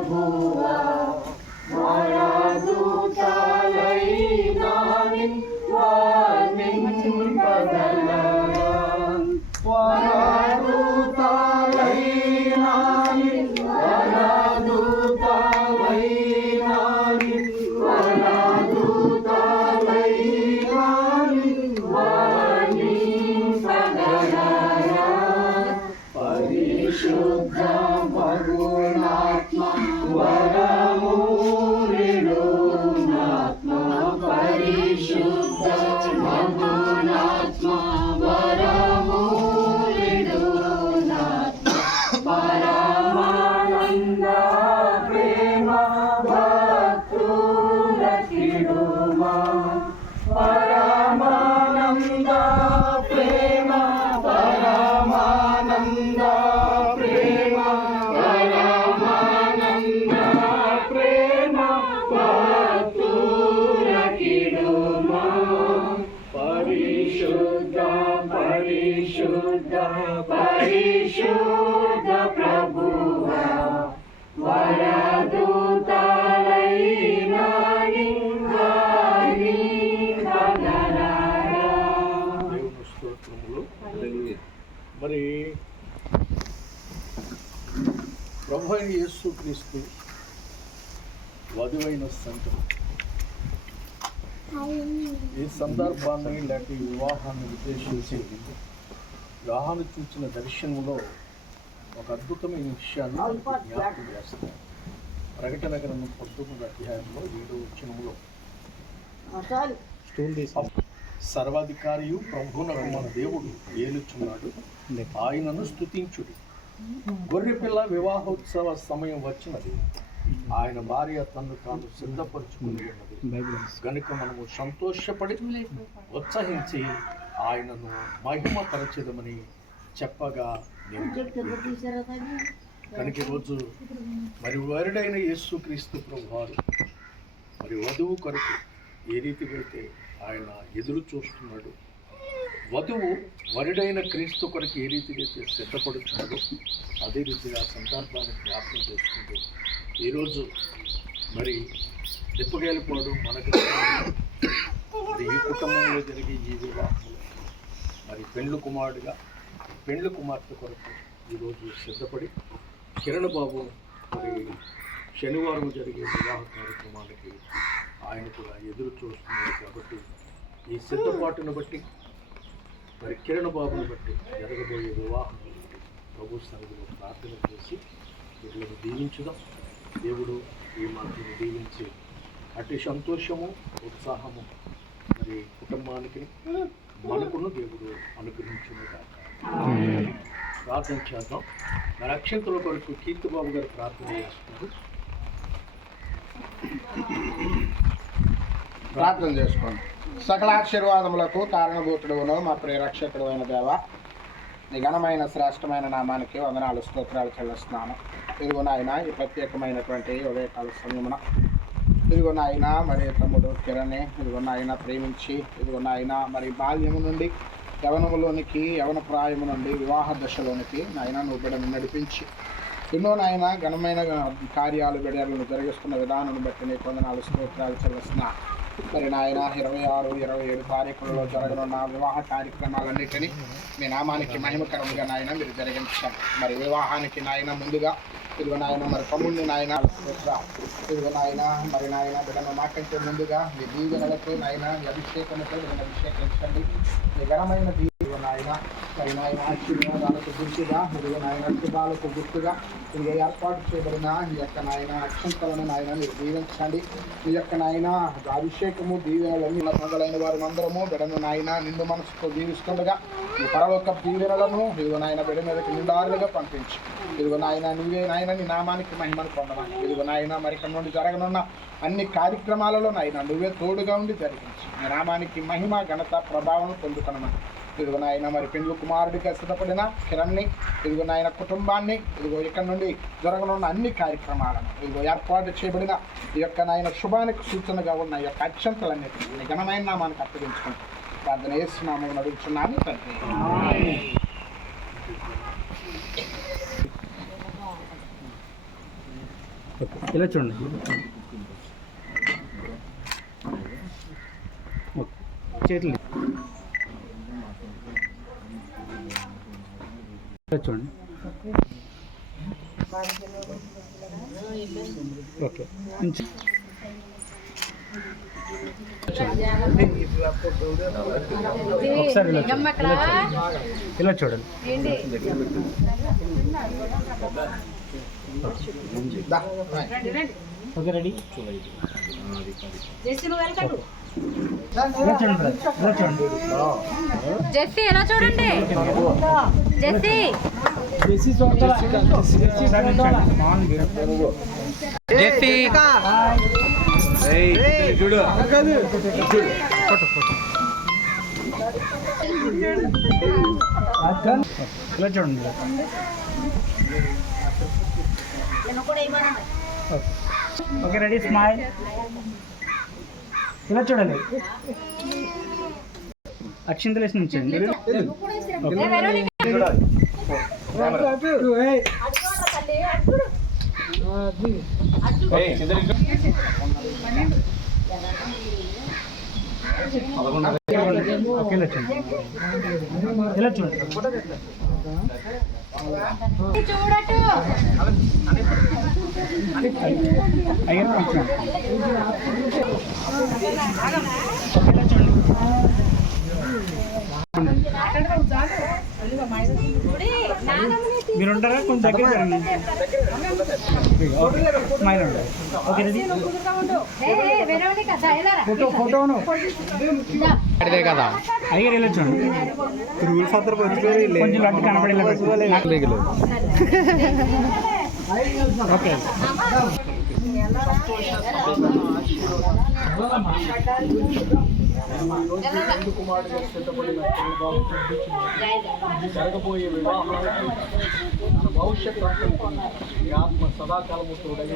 ప్రభువా వరదూతలైనా వర్ణింపగలరా వరదూతలైనా పరిశుద్ధ మగునాత్మ వరమూరిడునాత్మ పరిశుద్ధ మగునాత్మ వరమూరిడునాత్మ పరమానంద ప్రేమ భక్తులకిడుమా పరమానంద ప్రేమ పరమానంద ప్రేమ పరమానంద ప్రేమ భక్తులకిడుమా పరిశుద్ధ పరిశుద్ధ పరిశుద్ధ ప్రభువా వరదూతలైనా మరి ప్రభు అయిన యేసుక్రీస్తు వధువైన సంఘం ఈ సందర్భాన్ని లేక ఈ వివాహాన్ని ఉద్దేశించి యోహాను చూసిన దర్శనంలో ఒక అద్భుతమైన విషయాన్ని జ్ఞాపకం చేస్తారు. ప్రకటన గ్రంథం 19వ అధ్యాయంలో 7వ వచనంలో సర్వాధికారియు ప్రభువునకు మన దేవుడు ఏలుచున్నాడు, ఆయనను స్తుతించుడి. గొర్రెపిల్ల వివాహోత్సవ సమయం వచ్చినది, ఆయన భార్య తను తాను సిద్ధపరచుకుని ఉన్నది గనుక మనము సంతోషపడి ఉత్సహించి ఆయనను మహిమపరచెదమని చెప్పగా కనుక ఈరోజు మరి వరుడైన యేసుక్రీస్తు ప్రభువారు మరి వధువు కొరకు ఏ రీతిగా అయితే ఆయన ఎదురు చూస్తున్నాడు, వధువు వరుడైన క్రీస్తు కొరకు ఏ రీతిగా అయితే సిద్ధపడుతున్నాడో అదే రీతిగా సందర్భాన్ని జ్ఞాపకం చేసుకుంటూ ఈరోజు మరి తిప్పగేలిపోవడం మనకు మరి ఈ కుటుంబంలో జరిగే ఈ వివాహంలో మరి పెండ్లు కుమారుడిగా పెండ్లు కుమార్తె కొరకు ఈరోజు సిద్ధపడి కిరణ్ బాబు మరి శనివారం జరిగే వివాహ కార్యక్రమానికి ఆయన కూడా ఎదురు చూస్తున్నారు. కాబట్టి ఈ సిద్ధపాటును బట్టి మరి కిరణ్ బాబుని బట్టి జరగబోయే వివాహం ప్రభు సన్నిధిలో ప్రార్థన చేసి వీళ్ళని దీవించుదాం. దేవుడు ఈ మాటను దీవించి అటు సంతోషము ఉత్సాహము మరి కుటుంబానికి మనకును దేవుడు అనుగ్రహించునుగాక. ప్రార్థన చేద్దాం. మరి అక్షంతల కొరకు కీర్తిబాబు గారు ప్రార్థన చేస్తున్నారు. ప్రార్థన చేసుకోండి. సకల ఆశీర్వాదములకు కారణభూతుడును మా ప్రియరక్షకుడు అయిన దేవ, నీ ఘనమైన శ్రేష్టమైన నామానికి వందనాలు స్తోత్రాలు చెల్లిస్తున్నాను. ఇదిగో నాయన ఈ ప్రత్యేకమైనటువంటి ఉదయకాల సమయమున ఇదిగో నాయన మరి తమ్ముడు కిరణ్ ఇదిగో నాయన ప్రేమించి ఇదిగో నాయన మరి బాల్యము నుండి యవనములోనికి యవన ప్రాయము నుండి వివాహ దశలోనికి నాయన నువ్వు బిడ్డను నడిపించి ఎన్నో నాయన ఘనమైన కార్యాలు బిడ్డలను జరిగిస్తున్న విధానాన్ని బట్టి నీ వందనాలు స్తోత్రాలు చెల్లిస్తున్నా. మరి నాయన 26, 27 తారీఖులలో జరగనున్న వివాహ కార్యక్రమాలన్నిటినీ మీ నామానికి మహిమకరంగా నాయన మీరు జరిగించాం. మరి వివాహానికి నాయన ముందుగా ఇదిగో నాయన మరి తమ్ముడిని నాయన ఇదిగో నాయన మరి నాయన బిడ్డను మాకంటే ముందుగా మీ దీవెనలతో నాయన అభిషేకంతో బిడ్డను అభిషేకించండి. మీ ఘనమైన దీవెన నాయన మరి నాయన ఆశీర్వాదాలకు గుర్తుగా ఇదిగో నాయన శుభాలకు గుర్తుగా ఇదిగో ఏర్పాటు చేయబడిన ఈ యొక్క నాయన అక్షంతలను నాయన మీరు దీవించండి. ఈ యొక్క నాయన అభిషేకము దీవెనలన్నీ మొదలైన వారి అందరము బిడ్డను నాయన నిండు మనసుతో దీవిస్తుండగా ఈ పరలోక దీవెనలను ఇదిగో నాయన బిడ్డ మీదకి నిండారులుగా పంపించి ఇదిగో నాయన నీవే నాయన నీ నామానికి మహిమను పొందమని ఇదిగో నాయన మరి ఇక్కడ నుండి జరగనున్న అన్ని కార్యక్రమాలలో నాయన నువ్వే తోడుగా ఉండి జరిగించి నీ నామానికి మహిమ ఘనత ప్రభావం పొందుకొనమని ఇదిగో నాయన మరి పెండ్లు కుమారుడిగా సిద్ధపడిన కిరణ్ని ఇదిగో నాయన కుటుంబాన్ని ఇదిగో ఇక్కడ నుండి జరగనున్న అన్ని కార్యక్రమాలను ఇదిగో ఏర్పాటు చేయబడిన ఈ యొక్క నాయన శుభానికి సూచనగా ఉన్న ఈ యొక్క అక్షంతలన్నిటిని ఘనమైన నామానికి అప్పగించుకుంటాం. ప్రార్థన యేసునామమున అడుగుచున్నాను తండ్రి. ఓకే ఇలా చూడండి. ఓకే చేతులు ఇలా చూడండి. ఓకే ఒకసారి ఇలా చూడండి. Okay ready. జెస్సీ ఎలా చూడండి. జెస్సీ చూడు ఇలా చూడండి. Okay ready smile. ఇలా చూడాలి. అక్షింతలు వేసి ఉంచండి. ఇలా చూడండి. చూడటు అయ్యారు మీరు ఉంటారా? కొంచెం దగ్గర స్మైల్ ఉంటుంది. Okay ready. ఫోటోను అడిగే కదా అయ్యారు. ఇలా చూడండి. కొంచెం లడ్డు కనపడేలా ఓకే. జరగబోయే వివాహానికి భవిష్యత్తు ఆత్మ సదాకాలము తోడై